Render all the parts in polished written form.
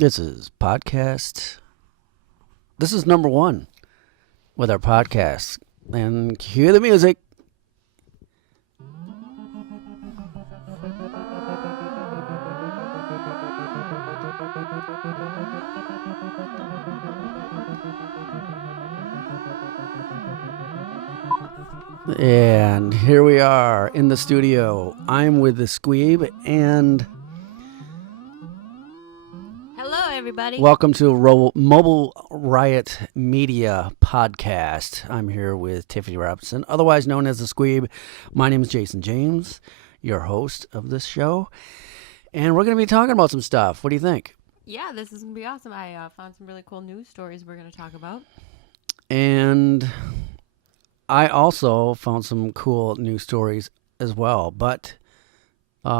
This is podcast. This is number 1 with our podcast. And cue the music. And here we are in the studio. I'm with the Squeeb and everybody. Welcome to Mobile Riot Media Podcast. I'm here with Tiffany Robinson, otherwise known as the Squeeb. My name is Jason James, your host of this show, and we're going to be talking about some stuff. What do you think? Yeah, this is going to be awesome. I found some really cool news stories we're going to talk about. And I also found some cool news stories as well, but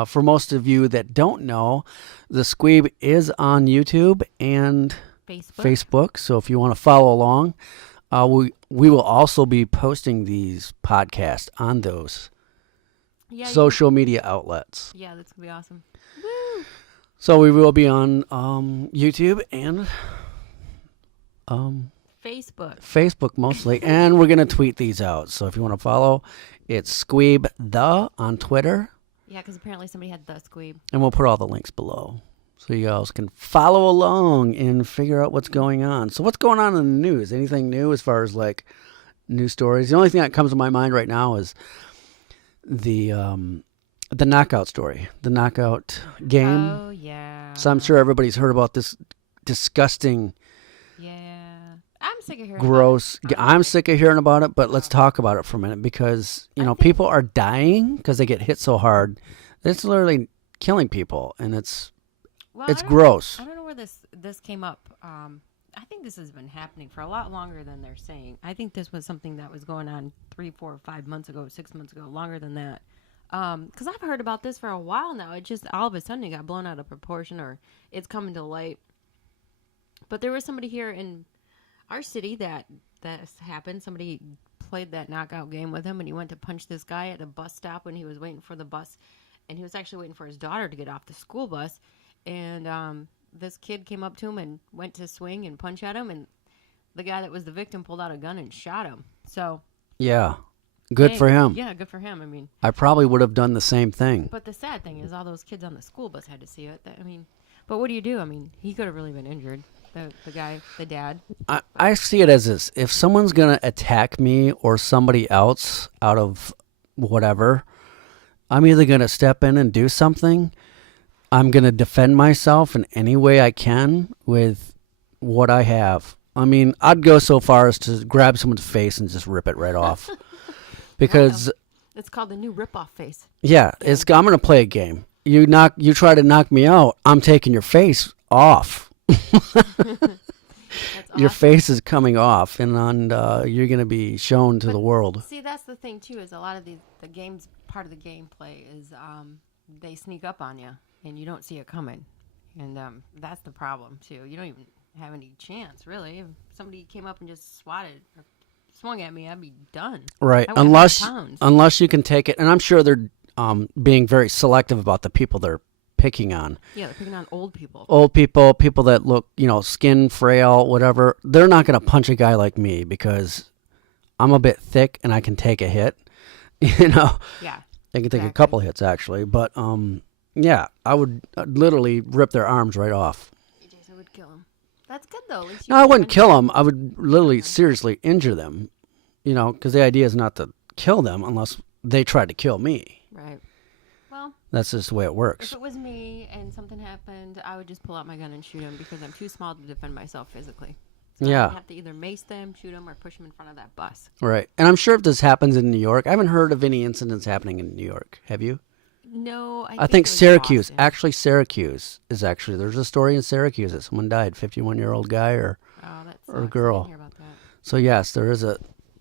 for most of you that don't know, the Squeeb is on YouTube and Facebook. So if you want to follow along, we will also be posting these podcasts on those social media outlets. Yeah, that's going to be awesome. Woo! So we will be on YouTube and Facebook mostly, and we're going to tweet these out. So if you want to follow, it's Squeeb the on Twitter. Yeah, because apparently somebody had the Squeeb. And we'll put all the links below so you guys can follow along and figure out what's going on. So what's going on in the news? Anything new as far as like news stories? The only thing that comes to my mind right now is the knockout story, the knockout game. Oh, yeah. So I'm sure everybody's heard about this disgusting, I'm sick of hearing gross. about it. I'm sick of hearing about it, but let's talk about it for a minute because, people are dying because they get hit so hard. It's literally killing people, and it's gross. I don't know where this came up. I think this has been happening for a lot longer than they're saying. I think this was something that was going on 3, 4, 5 months ago, 6 months ago, longer than that. Because I've heard about this for a while now. It just all of a sudden it got blown out of proportion, or it's coming to light. But there was somebody here in our city that happened. Somebody played that knockout game with him, and he went to punch this guy at a bus stop when he was waiting for the bus, and he was actually waiting for his daughter to get off the school bus, and this kid came up to him and went to swing and punch at him, and the guy that was the victim pulled out a gun and shot him. So yeah, good for him. Yeah, good for him. I mean, I probably would have done the same thing. But the sad thing is all those kids on the school bus had to see it. But what do you do? I mean, he could have really been injured. The guy, the dad. I see it as this. If someone's going to attack me or somebody else out of whatever, I'm either going to step in and do something. I'm going to defend myself in any way I can with what I have. I mean, I'd go so far as to grab someone's face and just rip it right off. Because wow. It's called the new rip-off face. Yeah, I'm going to play a game. You try to knock me out, I'm taking your face off. Your face is coming off, and you're going to be shown to the world. See, that's the thing too. Is a lot of the games, part of the gameplay is they sneak up on you, and you don't see it coming, and that's the problem too. You don't even have any chance, really. If somebody came up and just swatted or swung at me, I'd be done. Right, unless you can take it, and I'm sure they're being very selective about the people they're picking on. Yeah, they're picking on old people. Old people that look, skin frail, whatever. They're not going to punch a guy like me because I'm a bit thick and I can take a hit. Yeah. I can take a couple hits actually, but yeah, I'd literally rip their arms right off. Jason would kill him. That's good though. At least no, I wouldn't kill them. I would literally seriously injure them. Because the idea is not to kill them unless they tried to kill me. Right. Well, that's just the way it works. If it was me and something happened, I would just pull out my gun and shoot him because I'm too small to defend myself physically. So yeah. I'd have to either mace them, shoot them, or push them in front of that bus. Right. And I'm sure if this happens in New York, I haven't heard of any incidents happening in New York. Have you? No. I think Syracuse. Actually, Syracuse is actually, there's a story in Syracuse that someone died, 51-year-old guy or girl. I didn't hear about that. So yes, there is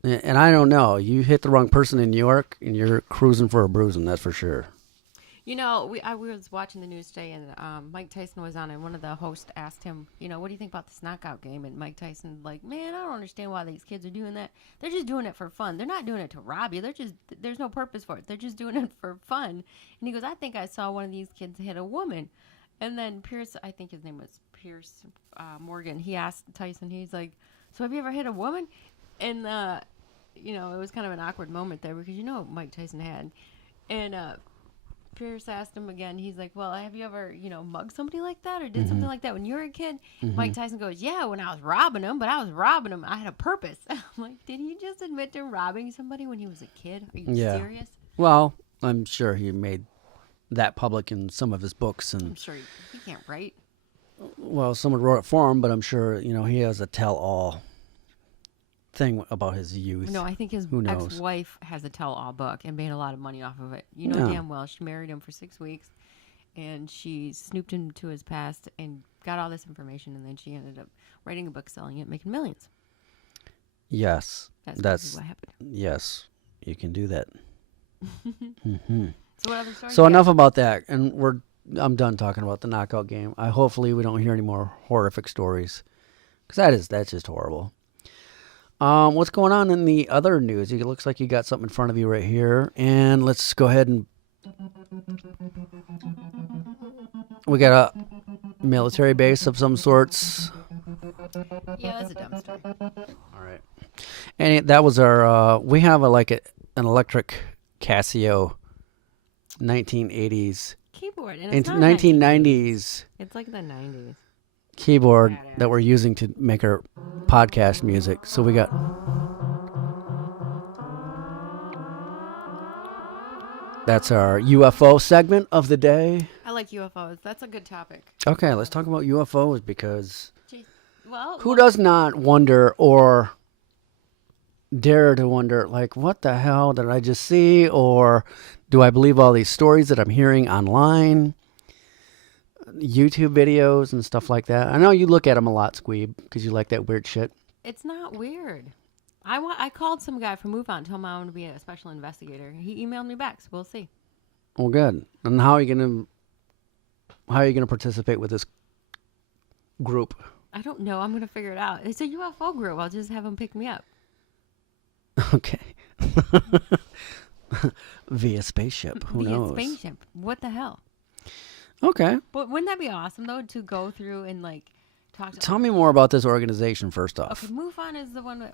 and I don't know, you hit the wrong person in New York and you're cruising for a bruising, that's for sure. I was watching the news today, and Mike Tyson was on, and one of the hosts asked him, what do you think about this knockout game? And Mike Tyson, man, I don't understand why these kids are doing that. They're just doing it for fun. They're not doing it to rob you. There's no purpose for it. They're just doing it for fun. And he goes, I think I saw one of these kids hit a woman. And then Pierce, I think his name was Pierce Morgan. He asked Tyson, he's like, "So have you ever hit a woman?" And it was kind of an awkward moment there because Mike Tyson had, and Pierce asked him again. He's like, "Well, have you ever mugged somebody like that or did something like that when you were a kid?" Mike Tyson goes, "Yeah, when I was robbing them, but I was robbing them. I had a purpose." I'm like, did he just admit to robbing somebody when he was a kid? Are you serious? Well, I'm sure he made that public in some of his books, and I'm sure he can't write. Well, someone wrote it for him, but I'm sure he has a tell-all thing about his youth. No, I think his ex-wife has a tell-all book and made a lot of money off of it. Damn well she married him for 6 weeks, and she snooped into his past and got all this information, and then she ended up writing a book, selling it, making millions. Yes, that's what happened. Yes, you can do that. So what other stories? So enough about that, and I'm done talking about the knockout game. Hopefully we don't hear any more horrific stories, because that's just horrible. What's going on in the other news? It looks like you got something in front of you right here, and let's go ahead and we got a military base of some sorts. Yeah, that's a dumb story. All right, and that was our. We have an electric Casio 1980s keyboard, and it's not 1990s. It's like the 90s keyboard that we're using to make our podcast music. So we got that's our UFO segment of the day. I like UFOs. That's a good topic. Okay, let's talk about UFOs because who does not wonder or dare to wonder, like, what the hell did I just see? Or do I believe all these stories that I'm hearing online? YouTube videos and stuff like that. I know you look at them a lot, Squeeb, because you like that weird shit. It's not weird. I called some guy from MUFON, told him I want to be a special investigator. He emailed me back, so we'll see. Well, good. And how are you gonna participate with this group? I don't know. I'm gonna figure it out. It's a UFO group. I'll just have them pick me up. Okay. Via spaceship. Who knows? Via spaceship. What the hell? Okay. But wouldn't that be awesome, though, to go through and, talk to... Tell me more about this organization, first off. Okay, MUFON is the one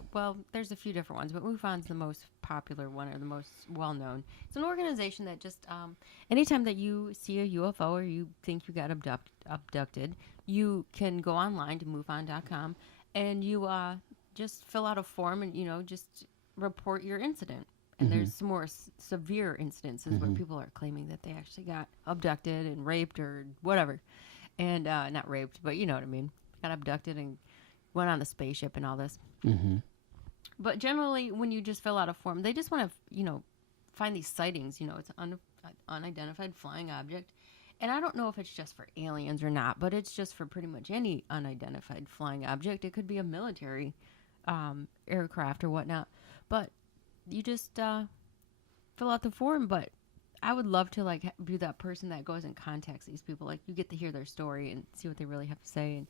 there's a few different ones, but MUFON's the most popular one or the most well-known. It's an organization that just, anytime that you see a UFO or you think you got abducted, you can go online to MUFON.com and you just fill out a form and, just report your incident. And there's some more severe instances where people are claiming that they actually got abducted and raped or whatever. And not raped, but you know what I mean. Got abducted and went on the spaceship and all this. Mm-hmm. But generally, when you just fill out a form, they just want to, find these sightings. It's an unidentified flying object. And I don't know if it's just for aliens or not, but it's just for pretty much any unidentified flying object. It could be a military aircraft or whatnot. But you just fill out the form, but I would love to be that person that goes and contacts these people. You get to hear their story and see what they really have to say, and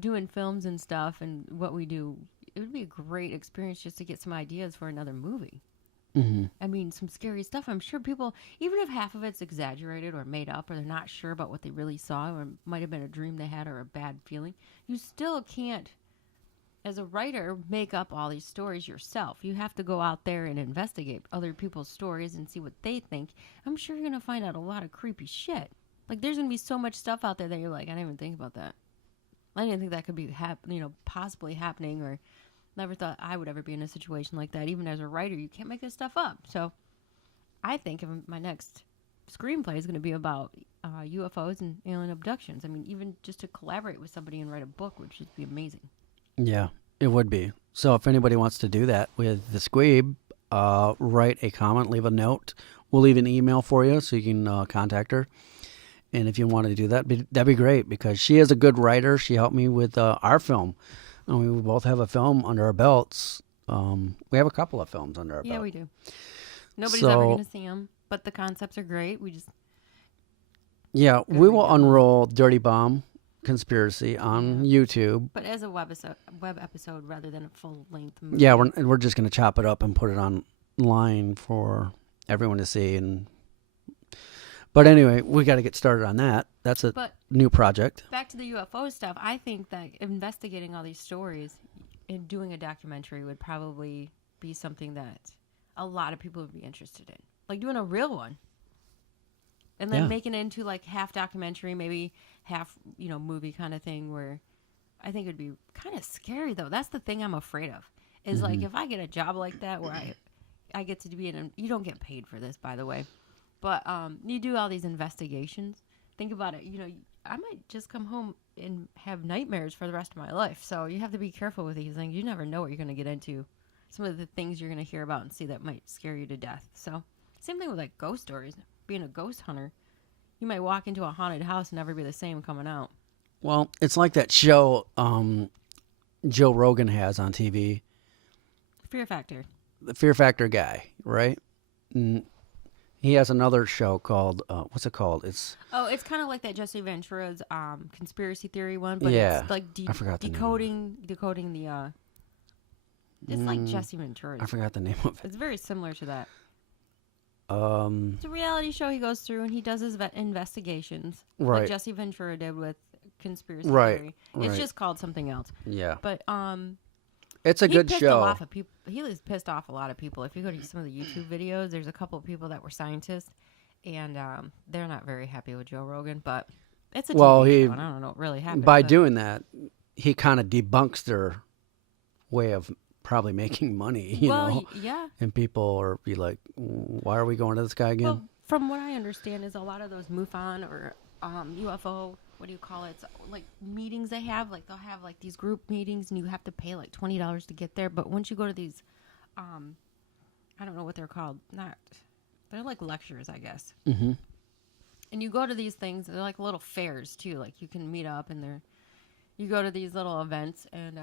doing films and stuff and what we do, it would be a great experience just to get some ideas for another movie. Mm-hmm. I mean, some scary stuff. I'm sure people, even if half of it's exaggerated or made up, or they're not sure about what they really saw, or it might have been a dream they had or a bad feeling, you still can't, as a writer, make up all these stories yourself. You have to go out there and investigate other people's stories and see what they think. I'm sure you're going to find out a lot of creepy shit. There's going to be so much stuff out there that you're like, I didn't even think about that. I didn't think that could be possibly happening, or never thought I would ever be in a situation like that. Even as a writer, you can't make this stuff up. So I think my next screenplay is going to be about UFOs and alien abductions. I mean, even just to collaborate with somebody and write a book would just be amazing. Yeah, it would be. So if anybody wants to do that with the Squeeb, write a comment, leave a note. We'll leave an email for you so you can contact her. And if you want to do that, that'd be great because she is a good writer. She helped me with our film. And we both have a film under our belts. We have a couple of films under our belt. Yeah, we do. Nobody's ever going to see them, but the concepts are great. Yeah, we will unroll Dirty Bomb Conspiracy on YouTube. But as a web episode rather than a full-length movie. Yeah, we're just going to chop it up and put it online for everyone to see. But anyway, we got to get started on that. That's a But new project. back to the UFO stuff, I think that investigating all these stories and doing a documentary would probably be something that a lot of people would be interested in. Like doing a real one. And then making it into like half documentary, maybe half, movie kind of thing where I think it would be kind of scary though. That's the thing I'm afraid of. Is like if I get a job like that where I get to be you don't get paid for this, by the way. But you do all these investigations. Think about it. I might just come home and have nightmares for the rest of my life. So you have to be careful with these things. You never know what you're going to get into. Some of the things you're going to hear about and see that might scare you to death. So same thing with like ghost stories. Being a ghost hunter, you might walk into a haunted house and never be the same coming out. Well, it's like that show Joe Rogan has on TV. Fear Factor. The Fear Factor guy, right? And he has another show called, what's it called? It's kind of like that Jesse Ventura's conspiracy theory one, but yeah, it's like I forgot the decoding the. It's like Jesse Ventura. I forgot the name of it. It's very similar to that. It's a reality show he goes through and he does his investigations, right? Like Jesse Ventura did with conspiracy right, theory. It's just called something else. Yeah, but it's a good show. He was pissed off a lot of people. If you go to some of the YouTube videos, there's a couple of people that were scientists, and they're not very happy with Joe Rogan. But it's a TV show, and I don't know what really happened. By doing that, he kind of debunks their way of probably making money, you know? Yeah. And people are be like, why are we going to this guy again? Well, from what I understand is a lot of those MUFON or UFO, what do you call it? It's like meetings they have. Like they'll have like these group meetings and you have to pay like $20 to get there. But once you go to these, I don't know what they're called. They're like lectures, I guess. Mm-hmm. And you go to these things. They're like little fairs too. Like you can meet up and you go to these little events and,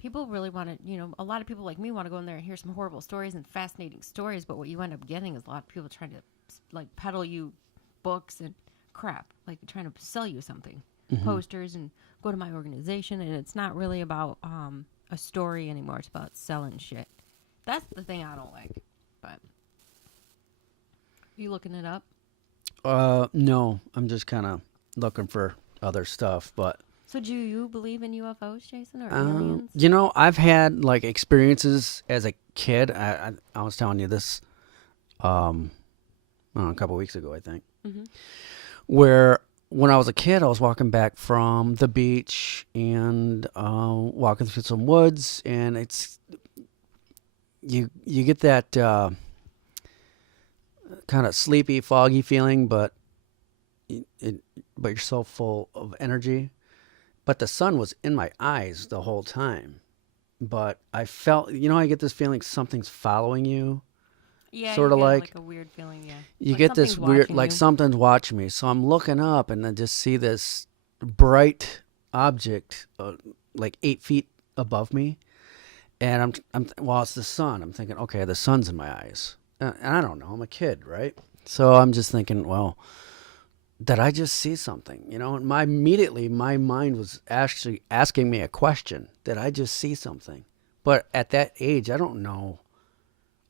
people really want to, a lot of people like me want to go in there and hear some horrible stories and fascinating stories, but what you end up getting is a lot of people trying to, like, peddle you books and crap, like trying to sell you something, posters, and go to my organization, and it's not really about a story anymore. It's about selling shit. That's the thing I don't like, but... Are you looking it up? No, I'm just kind of looking for other stuff, but... So do you believe in UFOs, Jason, or aliens? I've had like experiences as a kid. I was telling you this a couple weeks ago, I think, where when I was a kid, I was walking back from the beach and walking through some woods, and it's you get that kind of sleepy, foggy feeling, but you're so full of energy. But the sun was in my eyes the whole time. But I felt, I get this feeling something's following you. Yeah, sort of like a weird feeling, yeah. You like get this weird, like something's watching me. So I'm looking up and I just see this bright object like 8 feet above me. And it's the sun. I'm thinking, okay, the sun's in my eyes. And I don't know, I'm a kid, right? So I'm just thinking, well... Did I just see something? And immediately my mind was actually asking me a question. Did I just see something? But at that age, I don't know.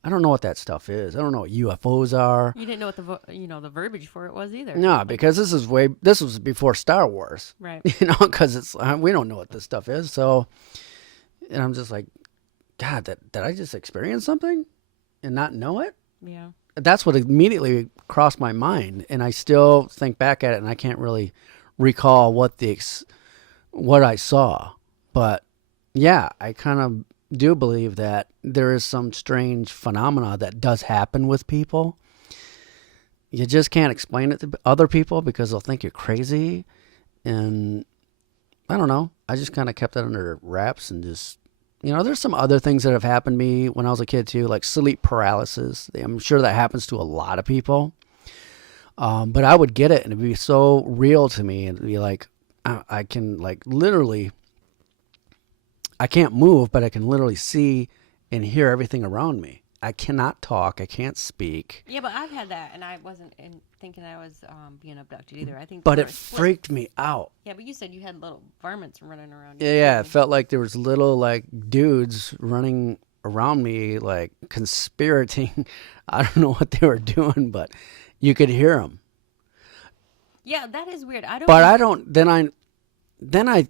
I don't know what that stuff is. I don't know what UFOs are. You didn't know what the verbiage for it was either. No, because this was before Star Wars. Right. Because we don't know what this stuff is. So, and I'm just like, God, did I just experience something and not know it? Yeah. That's what immediately crossed my mind, and I still think back at it, and I can't really recall what I saw. But yeah, I kind of do believe that there is some strange phenomena that does happen with people. You just can't explain it to other people because they'll think you're crazy, and I don't know. I just kind of kept it under wraps and just. There's some other things that have happened to me when I was a kid too, like sleep paralysis. I'm sure that happens to a lot of people. But I would get it and it'd be so real to me. And it'd be like, I can like literally, I can't move, but I can literally see and hear everything around me. I cannot talk. I can't speak. Yeah, but I've had that, and I wasn't thinking I was being abducted either. I think, but it freaked me out. Yeah, but you said you had little varmints running around. Yeah, it felt like there was little like dudes running around me, like conspirating. I don't know what they were doing, but you could hear them. Yeah, that is weird. I don't. But I don't. Then I,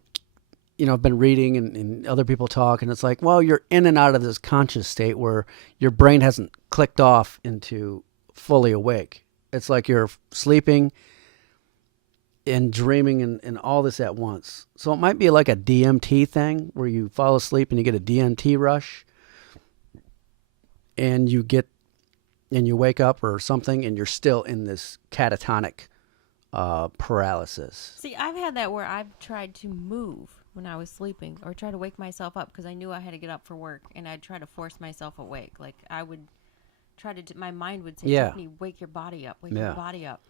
I've been reading and other people talk, and it's like, well, you're in and out of this conscious state where your brain hasn't clicked off into fully awake. It's like you're sleeping and dreaming and all this at once. So it might be like a DMT thing where you fall asleep and you get a DMT rush, and you wake up or something, and you're still in this catatonic paralysis. See, I've had that where I've tried to move when I was sleeping or try to wake myself up because I knew I had to get up for work, and I'd try to force myself awake. Like I would try to, my mind would say, Tiffany, wake your body up, wake your body up.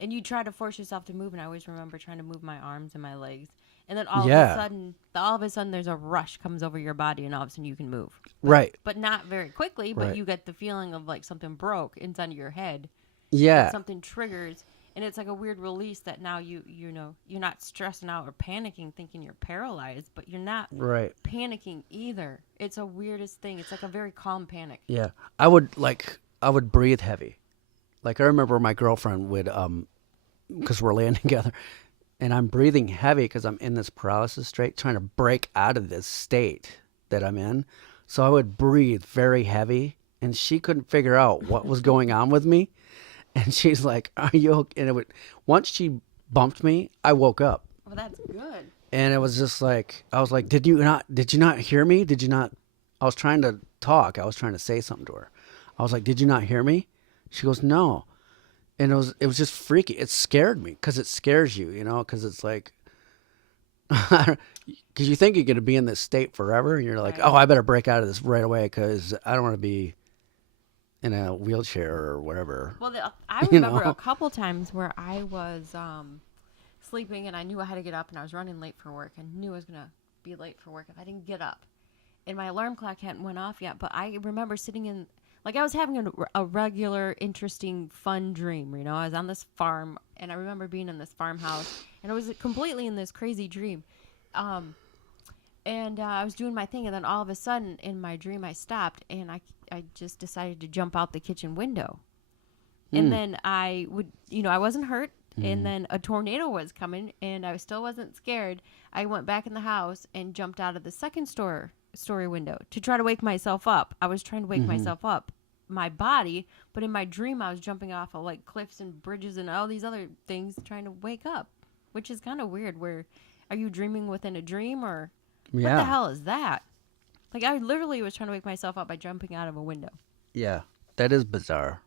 And you try to force yourself to move, and I always remember trying to move my arms and my legs. And then all of a sudden there's a rush comes over your body, and all of a sudden you can move. Right. But not very quickly, but you get the feeling of like something broke inside of your head. Yeah. Something triggers. And it's like a weird release that now you're not stressing out or panicking thinking you're paralyzed, but you're not panicking either. It's a weirdest thing. It's like a very calm panic. Yeah. I would breathe heavy. Like I remember my girlfriend would, because we're laying together, and I'm breathing heavy because I'm in this paralysis state, trying to break out of this state that I'm in. So I would breathe very heavy, and she couldn't figure out what was going on with me. And she's like, "Are you okay?" And once she bumped me, I woke up. Well, that's good. And it was just like, I was like, did you not hear me? Did you not? I was trying to talk. I was trying to say something to her. I was like, did you not hear me? She goes, no. And it was just freaky. It scared me because it scares you, because it's like, because you think you're going to be in this state forever. And you're like, oh, I better break out of this right away because I don't want to be in a wheelchair or whatever. Well, I remember a couple times where I was sleeping and I knew I had to get up and I was running late for work. I knew I was going to be late for work if I didn't get up. And my alarm clock hadn't went off yet, but I remember sitting in, like I was having a regular, interesting, fun dream. I was on this farm, and I remember being in this farmhouse, and I was completely in this crazy dream. And I was doing my thing, and then all of a sudden, in my dream, I stopped, and I just decided to jump out the kitchen window. And then I wasn't hurt, and then a tornado was coming, and I still wasn't scared. I went back in the house and jumped out of the second story window to try to wake myself up. I was trying to wake myself up, my body, but in my dream I was jumping off of like cliffs and bridges and all these other things trying to wake up, which is kind of weird. Where are you dreaming within a dream, or what the hell is that? Like I literally was trying to wake myself up by jumping out of a window. Yeah, that is bizarre.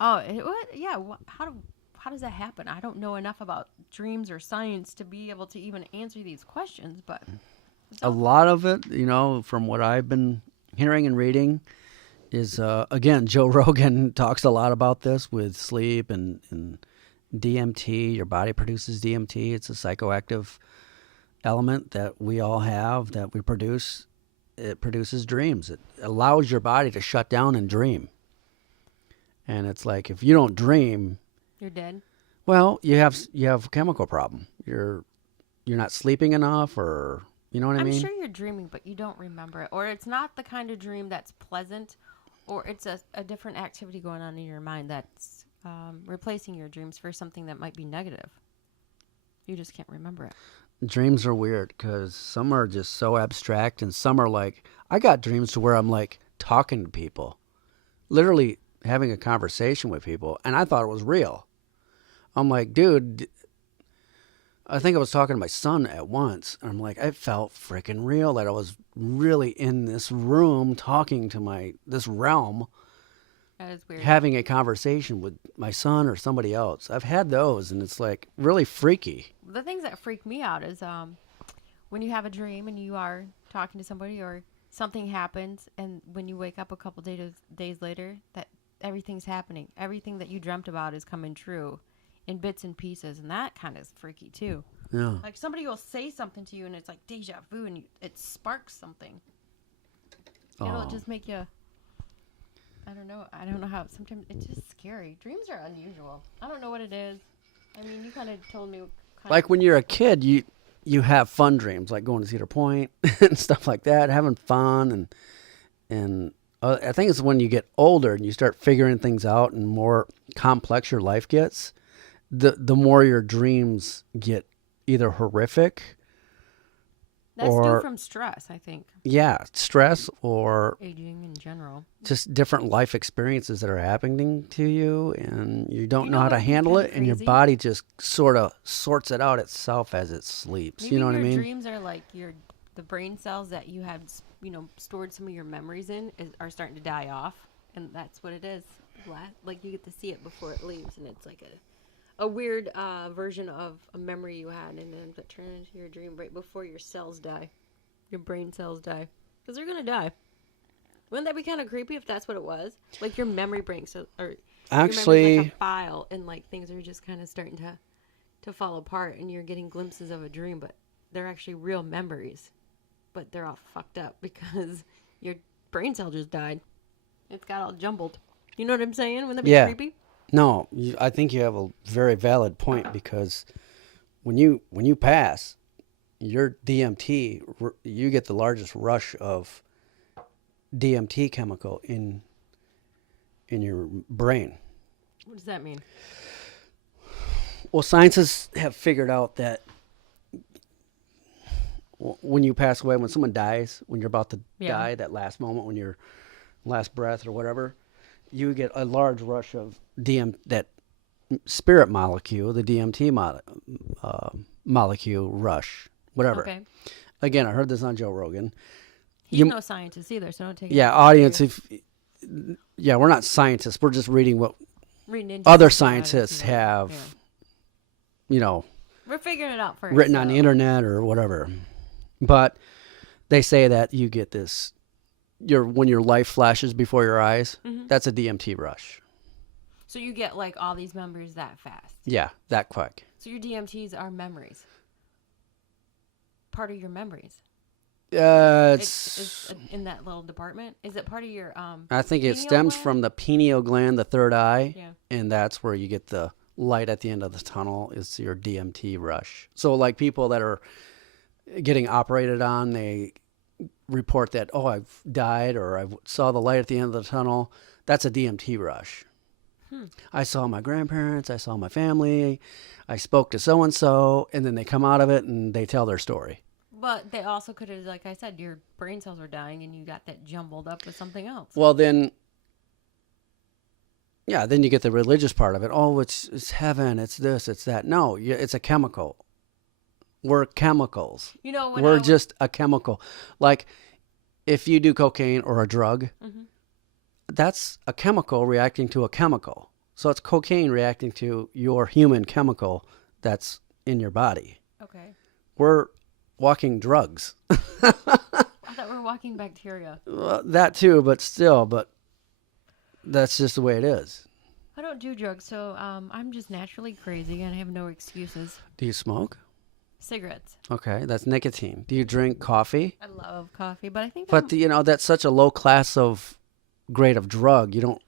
Oh, what? Yeah. How does that happen? I don't know enough about dreams or science to be able to even answer these questions, but a lot of it, from what I've been hearing and reading, is again, Joe Rogan talks a lot about this with sleep and DMT. Your body produces DMT. It's a psychoactive element that we all have, that we produce. It produces dreams. It allows your body to shut down and dream. And it's like, if you don't dream, you're dead. Well, you have a chemical problem. You're not sleeping enough, or you know what I mean? I'm sure you're dreaming, but you don't remember it. Or it's not the kind of dream that's pleasant, or it's a different activity going on in your mind that's replacing your dreams for something that might be negative. You just can't remember it. Dreams are weird because some are just so abstract, and some are like, I got dreams to where I'm like talking to people, literally having a conversation with people, and I thought it was real. I'm like, dude, I think I was talking to my son at once, and I'm like, I felt freaking real that I was really in this room talking to this realm. That is weird. Having a conversation with my son or somebody else. I've had those, and it's like really freaky. The things that freak me out is when you have a dream and you are talking to somebody, or something happens, and when you wake up a couple days later, that everything's happening. Everything that you dreamt about is coming true in bits and pieces, and that kind of is freaky too. Yeah. Like somebody will say something to you, and it's like deja vu, and it sparks something. It'll just make you. I don't know how. Sometimes it's just scary. Dreams are unusual. I don't know what it is. I mean, you kind of told me. Like when you're a kid, you have fun dreams, like going to Cedar Point and stuff like that, having fun, and I think it's when you get older and you start figuring things out and more complex your life gets. the more your dreams get either horrific That's or due from stress, I think. stress or Aging in general. just different life experiences that are happening to you, and you don't You know know how to what'd be handle kinda it, and your crazy? body just sort of sorts it out itself as it sleeps. Maybe You know what I your mean? dreams are like the brain cells that you had, stored some of your memories in are starting to die off, and that's what it is. Like you get to see it before it leaves, and it's like a weird version of a memory you had, and then it turns into your dream right before your cells die, your brain cells die, because they're gonna die. Wouldn't that be kind of creepy if that's what it was? Like your memory banks, or your Actually, memory's like a file, and like things are just kind of starting to fall apart, and you're getting glimpses of a dream, but they're actually real memories, but they're all fucked up because your brain cell just died. It's got all jumbled. You know what I'm saying? Wouldn't that be yeah. creepy? No, I think you have a very valid point, because when you pass, your DMT, you get the largest rush of DMT chemical in your brain. What does that mean? Well, scientists have figured out that when you pass away, when someone dies, when you're about to die, that last moment, when your last breath or whatever, you get a large rush of that spirit molecule, the DMT molecule rush, whatever. Okay. Again, I heard this on Joe Rogan. He's no scientist either, so don't take it. Yeah, audience, we're not scientists. We're just reading what Reading other into scientists it, have, We're figuring it out first. written on the internet or whatever. But they say that you get this, when your life flashes before your eyes, that's a DMT rush. So you get like all these memories that fast. Yeah, that quick. So your DMTs are memories. Part of your memories. It's in that little department. Is it part of your I think it pineal stems gland? from the pineal gland, the third eye, Yeah. and that's where you get the light at the end of the tunnel. Is your DMT rush. So like people that are getting operated on, they report that, oh, I've died, or I saw the light at the end of the tunnel. That's a DMT rush. I saw my grandparents, I saw my family, I spoke to so-and-so, and then they come out of it and they tell their story. But they also could have, like I said, your brain cells were dying and you got that jumbled up with something else. Well, then you get the religious part of it. Oh, it's heaven, it's this, it's that. No, it's a chemical. We're chemicals. We're just a chemical. Like if you do cocaine or a drug, that's a chemical reacting to a chemical. So it's cocaine reacting to your human chemical that's in your body. Okay. We're walking drugs. I thought we were walking bacteria. Well, that too, but that's just the way it is. I don't do drugs, so I'm just naturally crazy and I have no excuses. Do you smoke? Cigarettes. Okay, that's nicotine. Do you drink coffee? I love coffee, but I think But that's such a low class of grade of drug. You don't,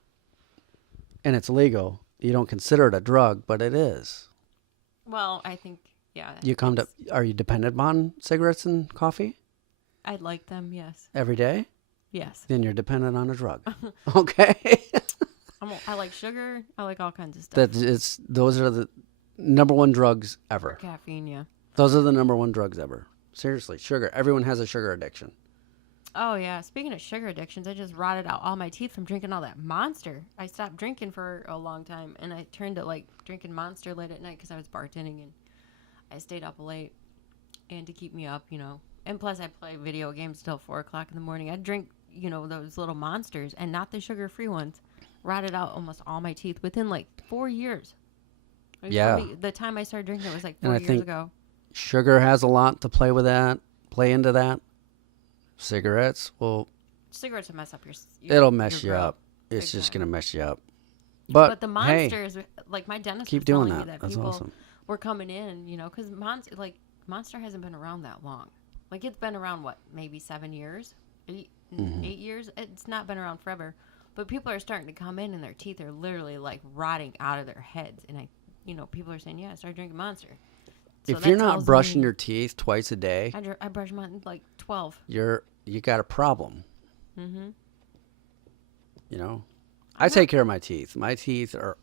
and it's legal. You don't consider it a drug, but it is. well, I think, yeah. Are you dependent on cigarettes and coffee I'd like them, yes. every day? Yes. Then you're dependent on a drug. Okay. I like sugar. I like all kinds of stuff. Those are the number one drugs ever. Caffeine, yeah. Those are the number one drugs ever. Seriously, sugar. Everyone has a sugar addiction. Oh, yeah. Speaking of sugar addictions, I just rotted out all my teeth from drinking all that Monster. I stopped drinking for a long time, and I turned to, like, drinking Monster late at night because I was bartending, and I stayed up late, and to keep me up, And plus, I play video games till 4 o'clock in the morning. I'd drink, those little Monsters, and not the sugar-free ones. Rotted out almost all my teeth within, like, 4 years. Yeah. The time I started drinking it was, like, And 4 I years think ago. Sugar has a lot to play into that. Cigarettes, well, Cigarettes will mess up your it'll mess you grill. up. It's Big just time. going to mess you up. But the hey, Monsters, like my dentist keep was doing telling me that. that That's people awesome. were coming in, because Monster hasn't been around that long. Like it's been around maybe 7 years, 8 years. It's not been around forever. But people are starting to come in and their teeth are literally like rotting out of their heads. And people are saying, yeah, I started drinking Monster. So if you're not brushing your teeth twice a day, I brush mine like 12. you got a problem. Mm-hmm. I take care of my teeth. My teeth are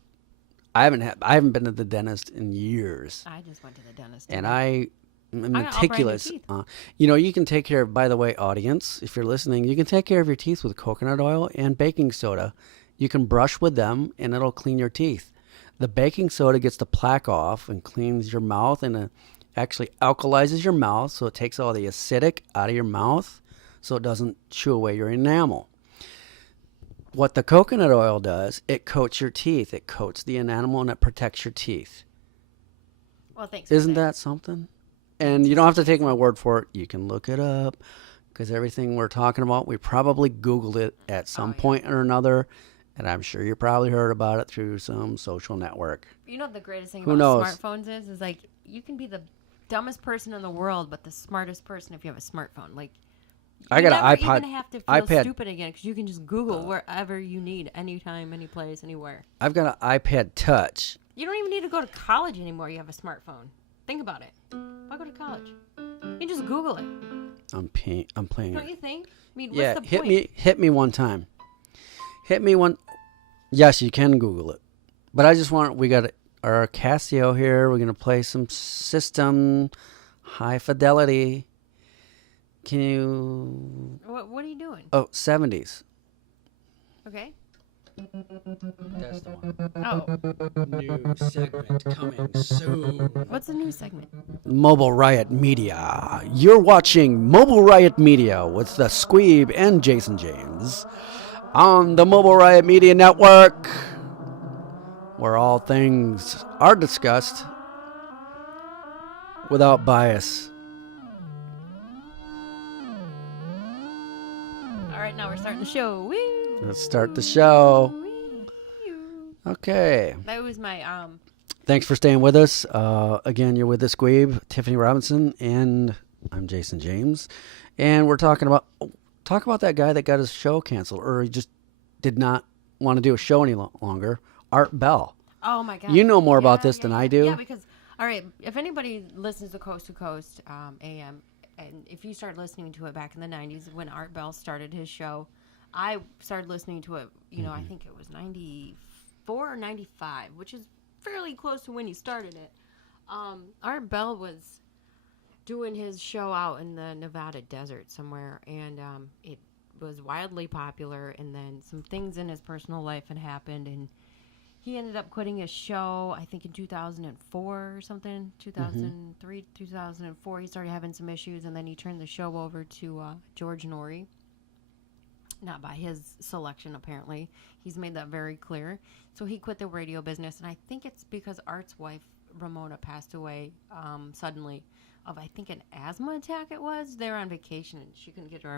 I haven't been to the dentist in years, I just went to the dentist. and today. I'm got all brand new meticulous. teeth. You can take care of, by the way, audience, if you're listening, you can take care of your teeth with coconut oil and baking soda. You can brush with them, and it'll clean your teeth. The baking soda gets the plaque off and cleans your mouth, and it actually alkalizes your mouth, so it takes all the acidic out of your mouth, so it doesn't chew away your enamel. What the coconut oil does, it coats your teeth. It coats the enamel, and it protects your teeth. Well, thanks. for Isn't saying. that something? And you don't have to take my word for it. You can look it up, because everything we're talking about, we probably Googled it at some point or another, and I'm sure you probably heard about it through some social network. You know what the greatest thing Who about knows? smartphones is like you can be the dumbest person in the world, but the smartest person if you have a smartphone. Like I got an never iPod. even have to feel iPad. stupid again because you can just Google wherever you need, anytime, any place, anywhere. I've got an iPad Touch. You don't even need to go to college anymore. You have a smartphone. Think about it. Why go to college? You can just Google it. I'm playing Don't it. you think? I mean, Yeah, what's the point? hit me one time. Hit me one. Yes, you can Google it, but we got our Casio here. We're gonna play some system, high fidelity. Can you? What are you doing? Oh, 70s. Okay. That's the one. Oh, New segment coming soon. what's the new segment? Mobile Riot Media. You're watching Mobile Riot Media with the Squeeb and Jason James on the Mobile Riot Media Network, where all things are discussed without bias. All right, now we're starting the show. Woo! Let's start the show. Okay. That was my Thanks for staying with us. Again, you're with the Squeeb, Tiffany Robinson, and I'm Jason James. And we're talking about that guy that got his show canceled, or he just did not want to do a show any longer, Art Bell. Oh my God! You know more about this than I do. Yeah, because all right, if anybody listens to Coast to Coast AM, and if you started listening to it back in the '90s when Art Bell started his show, I started listening to it. You know, I think it was '94 or '95, which is fairly close to when he started it. Art Bell was doing his show out in the Nevada desert somewhere, and it was wildly popular. And then some things in his personal life had happened, and he ended up quitting his show, I think in 2004 or something, 2003, 2004. He started having some issues, and then he turned the show over to George Norrie. Not by his selection, apparently. He's made that very clear. So he quit the radio business, and I think it's because Art's wife, Ramona, passed away suddenly of, I think, an asthma attack it was. They were on vacation, and she couldn't get her